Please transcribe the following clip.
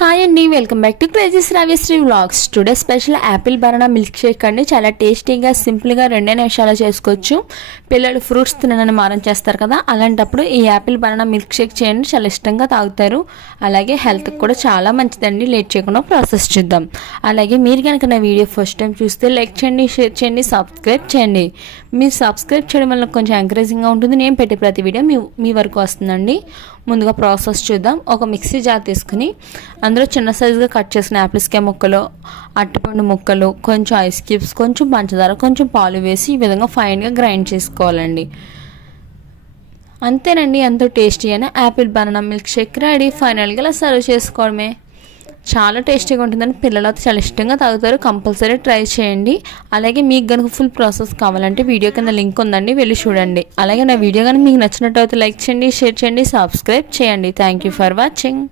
Hi అండి, welcome back to crazy Sravyasri vlogs. Today special Apple banana milk shake అండి. చాలా టేస్టీగా సింపుల్గా 2 నిమిషాలు చేసుకోవచ్చు. పిల్లలు ఫ్రూట్స్ తినని మారం చేస్తారు కదా, అలాంటప్పుడు ఈ యాపిల్ బనానా మిల్క్ షేక్ చేయండి, చాలా ఇష్టంగా తాగుతారు. అలాగే హెల్త్కి కూడా చాలా మంచిదండి. లేట్ చేయకుండా ప్రాసెస్ చూద్దాం. అలాగే మీరు కనుక నా వీడియో ఫస్ట్ టైం చూస్తే లైక్ చేయండి, షేర్ చేయండి, సబ్స్క్రైబ్ చేయండి. మీరు సబ్స్క్రైబ్ చేయడం వల్ల కొంచెం ఎంకరేజింగ్గా ఉంటుంది. నేను పెట్టే ప్రతి వీడియో మీ వరకు వస్తుందండి. ముందుగా ప్రాసెస్ చూద్దాం. ఒక మిక్సీ జార్ తీసుకుని అందులో చిన్న సైజుగా కట్ చేసిన యాపిల్స్కాయ ముక్కలు, అరటిపండు ముక్కలు, కొంచెం ఐస్ క్యూబ్స్, కొంచెం పంచదార, కొంచెం పాలు వేసి ఈ విధంగా ఫైన్గా గ్రైండ్ చేసుకోవాలండి. అంతేనండి, ఎంతో టేస్టీ అయిన Apple banana milk shake ready. ఫైనల్గా ఇలా సర్వ్ చేసుకోవడమే. చాలా టేస్టీగా ఉంటుందని పిల్లలు అయితే చాలా ఇష్టంగా తాగుతారు. కంపల్సరీ ట్రై చేయండి. అలాగే మీకు కనుక ఫుల్ ప్రాసెస్ కావాలంటే వీడియో కింద లింక్ ఉందండి, వెళ్ళి చూడండి. అలాగే నా వీడియో కానీ మీకు నచ్చినట్టు అయితే లైక్ చేయండి, షేర్ చేయండి, సబ్స్క్రైబ్ చేయండి. Thank you for watching.